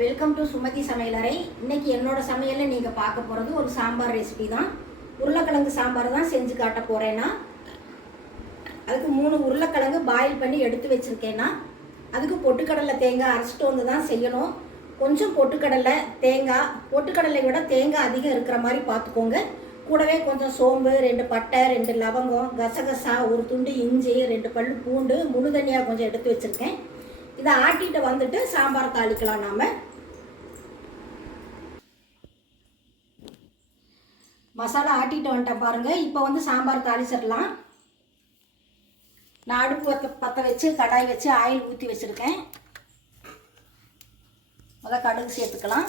Welcome to Sumathi சமையலறை இன்னைக்கு என்னோட சமையலில் நீங்கள் பார்க்க போகிறது ஒரு சாம்பார் ரெசிபி தான். உருளைக்கிழங்கு சாம்பார் தான் செஞ்சு காட்ட போகிறேன்னா அதுக்கு மூணு உருளைக்கிழங்கு பாயில் பண்ணி எடுத்து வச்சுருக்கேன்னா அதுக்கு பொட்டுக்கடலை தேங்காய் அரைச்சிட்டு வந்து தான் செய்யணும். கொஞ்சம் பொட்டுக்கடலை தேங்காய் பொட்டுக்கடலை விட தேங்காய் அதிகம் இருக்கிற மாதிரி பார்த்துக்கோங்க. கூடவே கொஞ்சம் சோம்பு ரெண்டு பட்டை ரெண்டு லவங்கம் கசகசா ஒரு துண்டு இஞ்சி ரெண்டு பல் பூண்டு முழு தனியாக கொஞ்சம் எடுத்து வச்சுருக்கேன். இதை ஆட்டிட்டு வந்துட்டு சாம்பார் தாளிக்கலாம் நாம். மசாலா ஆட்டிட்டு வந்துட்டேன் பாருங்கள் இப்போ வந்து சாம்பார் தாளிச்சிடலாம். நான் அடுப்பு பற்ற பற்ற வச்சு கடாய் வச்சு ஆயில் ஊற்றி வச்சுருக்கேன். முதல் கடுகு சேர்த்துக்கலாம்.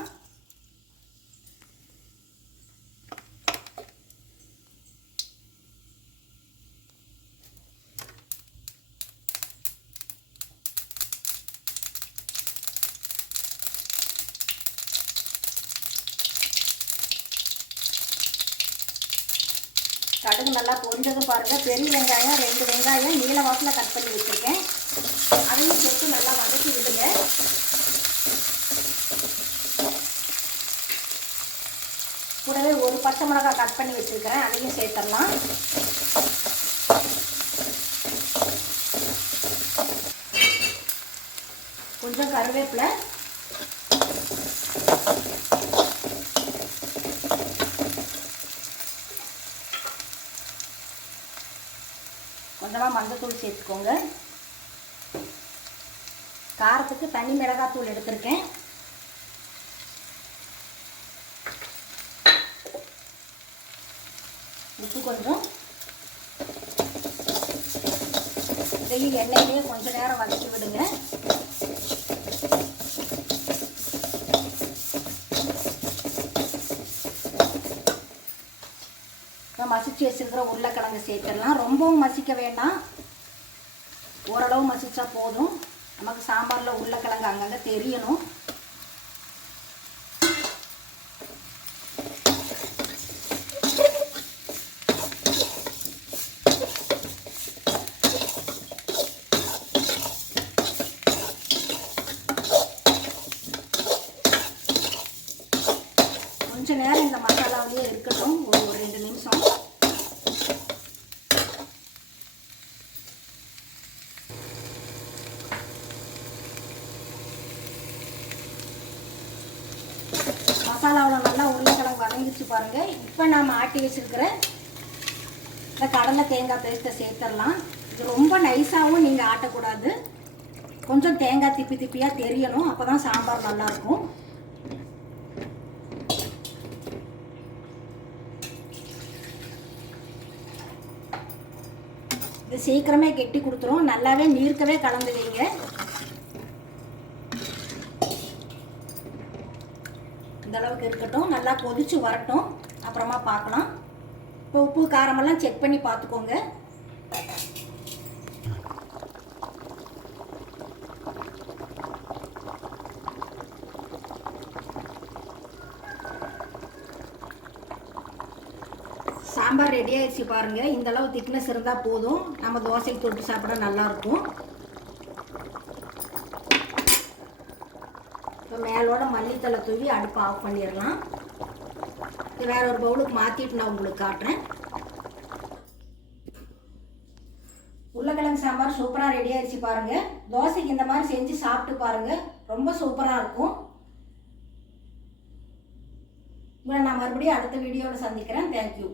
கடுகு நல்லா பொரிஞ்சதும் பாருங்கள் பெரிய வெங்காயம் ரெண்டு வெங்காயம் நீல வாக்கில் கட் பண்ணி வச்சுருக்கேன். அதையும் சேர்த்து நல்லா வதக்கி விடுங்க. கூடவே ஒரு பச்சை மிளகாய் கட் பண்ணி வச்சுருக்கிறேன். அதையும் சேர்த்துடலாம். கொஞ்சம் கருவேப்பிலை கொஞ்சமாக மஞ்சத்தூள் சேர்த்துக்கோங்க. காரத்துக்கு தனி மிளகாத்தூள் எடுத்திருக்கேன். உப்பு கொஞ்சம். இதையும் எண்ணெயிலேயே கொஞ்சம் நேரம் வதக்கி விடுங்க. மசிச்சு வச்சுருக்கிற உருளைக்கிழங்கு சேர்த்துடலாம். ரொம்பவும் மசிக்க வேண்டாம். ஓரளவு மசித்தா போதும். நமக்கு சாம்பாரில் உருளைக்கிழங்கு அங்கங்கே தெரியணும். கொஞ்ச நேரம் இந்த மசாலாவிலேயே இருக்கட்டும். ஒரு ரெண்டு நிமிஷம். மசாலாவில் நல்லா உருளைக்கிழங்கு வதங்கிச்சு பாருங்க. இப்போ நாம் ஆட்டி வச்சிருக்கிற இந்த கடலை தேங்காய் பேஸ்ட்டை சேர்த்துடலாம். இது ரொம்ப நைஸாகவும் நீங்கள் ஆட்டக்கூடாது. கொஞ்சம் தேங்காய் திப்பி திப்பியாக தெரியணும். அப்போ தான் சாம்பார் நல்லாயிருக்கும் இது சீக்கிரமே கெட்டி கொடுத்துரும். நல்லாவே நீர்க்கவே கலந்து வைங்க இந்தளவுக்கு இருக்கட்டும். நல்லா கொதிச்சு வரட்டும். அப்புறமா பார்க்கலாம். இப்போ உப்பு காரமெல்லாம் செக் பண்ணி பார்த்துக்கோங்க. சாம்பார் ரெடி ஆயிடுச்சு பாருங்க. இந்த அளவு திக்னஸ் இருந்தால் போதும். நம்ம தோசைக்கு தொட்டு சாப்பிட நல்லா இருக்கும் இப்போ மேலோட மல்லித்தலை தூவி அடுப்பை ஆஃப் பண்ணிடலாம். இது வேற ஒரு பவுலுக்கு மாற்றிட்டு நான் உங்களுக்கு காட்டுறேன். உருளைக்கிழங்கு சாம்பார் சூப்பராக ரெடி ஆயிடுச்சு பாருங்க. தோசைக்கு இந்த மாதிரி செஞ்சு சாப்பிட்டு பாருங்க. ரொம்ப சூப்பராக இருக்கும். உங்களை நான் மறுபடியும் அடுத்த வீடியோவில் சந்திக்கிறேன். தேங்க்யூ